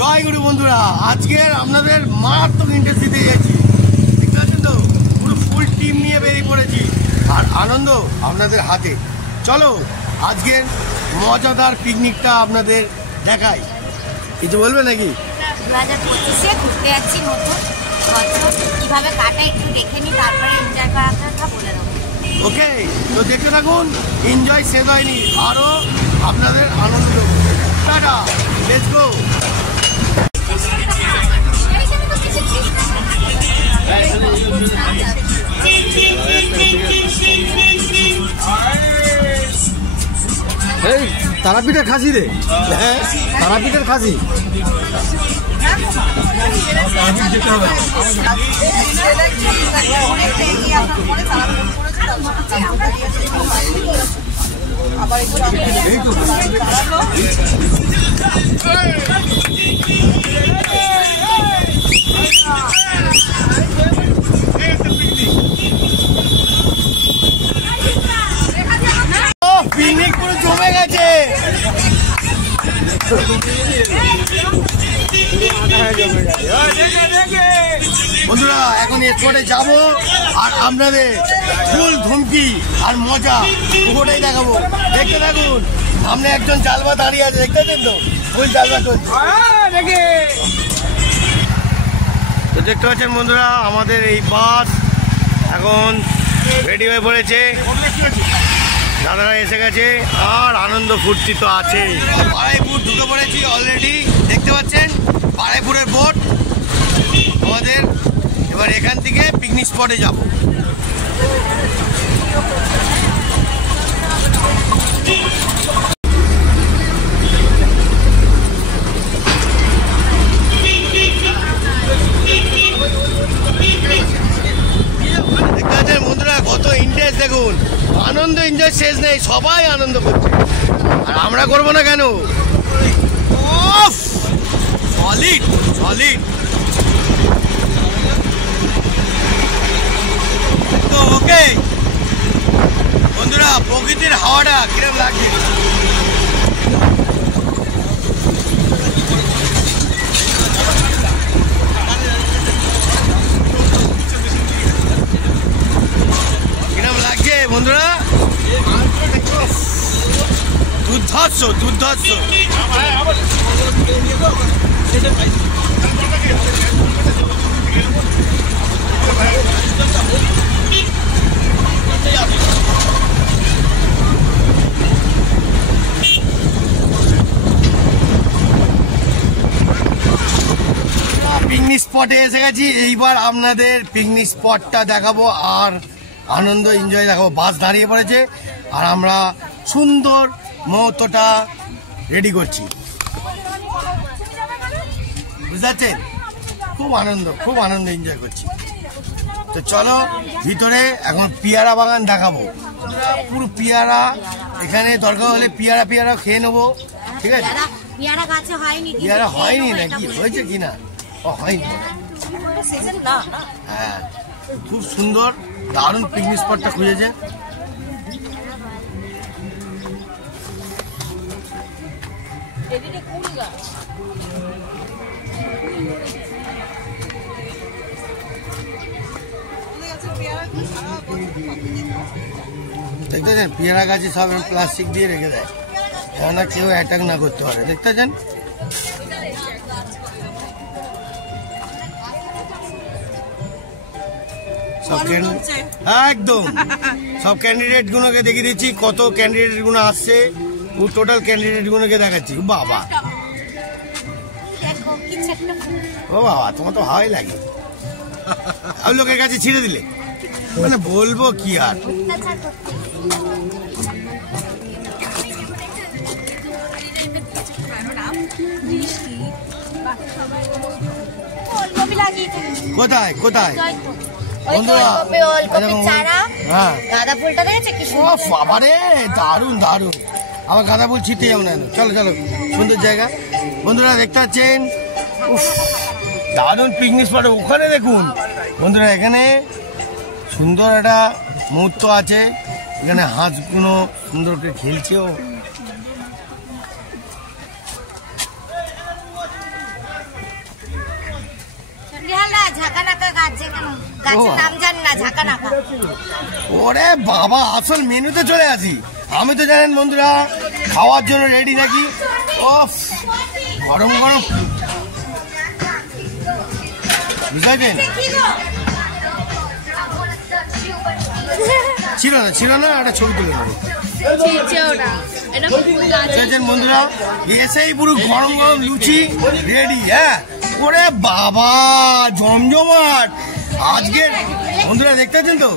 জয় গুরু বন্ধুরা, আজকের আপনাদের মারাত্মক ইন্টারেস্ট দিতে যাচ্ছি। ঠিক আছে তো, পুরো ফুল টিম নিয়ে বেরিয়ে পড়েছি আর আনন্দ আপনাদের হাতে। চলো আজকের মজাদার পিকনিকটা আপনাদের দেখাই। কিছু বলবে নাকি? 2025-এ ঘুরতে যাচ্ছি নতুন বছর, কিভাবে কাটা একটু দেখে নি, তারপরে এনজয় করার কথা বলে দেবো। ওকে, তো দেখতে থাকুন। এনজয় শেষ হয়নি, আরও আপনাদের আনন্দ দেবো। Tata, let's go. এই তারাপীঠের খাসি রে, তারাপীঠের খাসি। পিকনিক পুরো জমে গেছে। বন্ধুরা এখন স্পটে যাবো আর আপনাদের ফুল ধমকি আর মজা পুরোটাই দেখাবো। দেখতে থাকুন। সামনে একজন জালবা দাঁড়িয়ে আছে, দেখতে পাচ্ছেন তো, ফুল জালবা চলছে। তো দেখতে পাচ্ছেন বন্ধুরা, আমাদের এই বাস এখন রেডি হয়ে পড়েছে। দাদারা এসে গেছে আর আনন্দ ফুর্তি তো আছে। বারাইপুর ঢুকে পড়েছি অলরেডি, দেখতে পাচ্ছেন বারাইপুরের বোট আমাদের। এবার এখান থেকে পিকনিক স্পটে যাব। দেখতে পাচ্ছেন বন্ধুরা, কত ইন্টারেস্ট দেখুন। আনন্দ এনজয় শেষ নেই, সবাই আনন্দ করছে আর আমরা করবো না কেন? Solid solid. তো ওকে বন্ধুরা, প্রকৃতির হাওয়াটা কিরম লাগছে? কিরম লাগছে বন্ধুরা? দুর্ধর্ষ দুর্ধর্ষ। পিকনিক স্পটে এসে গেছি। এইবার আপনাদের পিকনিক স্পটটা দেখাবো আর আনন্দ এনজয় দেখাবো। বাস দাঁড়িয়ে পড়েছে আর আমরা সুন্দর মুহূর্তটা রেডি করছি। বুঝতে পারছেন? খুব আনন্দ এনজয় করছি। তো চলো ভিতরে এখন পেয়ারা বাগান দেখাবো। পুরো পেয়ারা, এখানে দরকার হলে পেয়ারা খেয়ে নেবো। ঠিক আছে? পেয়ারা হয়নি নাকি? হয়েছে কিনা? হয়নি। হ্যাঁ, খুব সুন্দর দারুণ পিকনিক স্পটটা খুঁজেছে। দেখতেছেন পেয়ারা গাছে সব প্লাস্টিক দিয়ে রেখে দেয়, কেননা কেউ অ্যাটাক না করতে পারে। দেখতেছেন একদম সব ক্যান্ডিডেট গুলোকে দেখিয়ে দিচ্ছি, কত ক্যান্ডিডেট গুলো আসছে। টোটাল ক্যান্ডিডেট গুলোকে দেখাচ্ছি। বাবা ও বাবা, তোমার তো ভালোই লাগে। আর লোকের কাছে ছিঁড়ে দিলে মানে বলবো কি আর। কোথায় কোথায় দারুন দারুন। আবার গাঁদা ফুল ছিটতে যাবো না। চলো চলো, সুন্দর জায়গা বন্ধুরা, দেখতে পাচ্ছেন দারুন পিকনিক স্পট। ওখানে দেখুন বন্ধুরা, এখানে সুন্দর একটা মুহূর্ত আছে। এখানে হাঁসগুলো সুন্দর করে খেলছেও। লাগছে কেন? গাছের নাম জানি না, ঝাঁকা নাকা। ওরে বাবা, আসল মেনুতে চলে আসি। আমি তো জানেন বন্ধুরা খাওয়ার জন্য রেডি থাকি। ওফ, গরম গরম বুঝাইবেন। ছিল না একটা ছবি তুলে নেবো। বন্ধুরা এসেই পুরো গরম গরম লুচি রেডি। হ্যাঁ, ওরে বাবা জমজমাট আজকে বন্ধুরা দেখতে পাচ্ছেন তো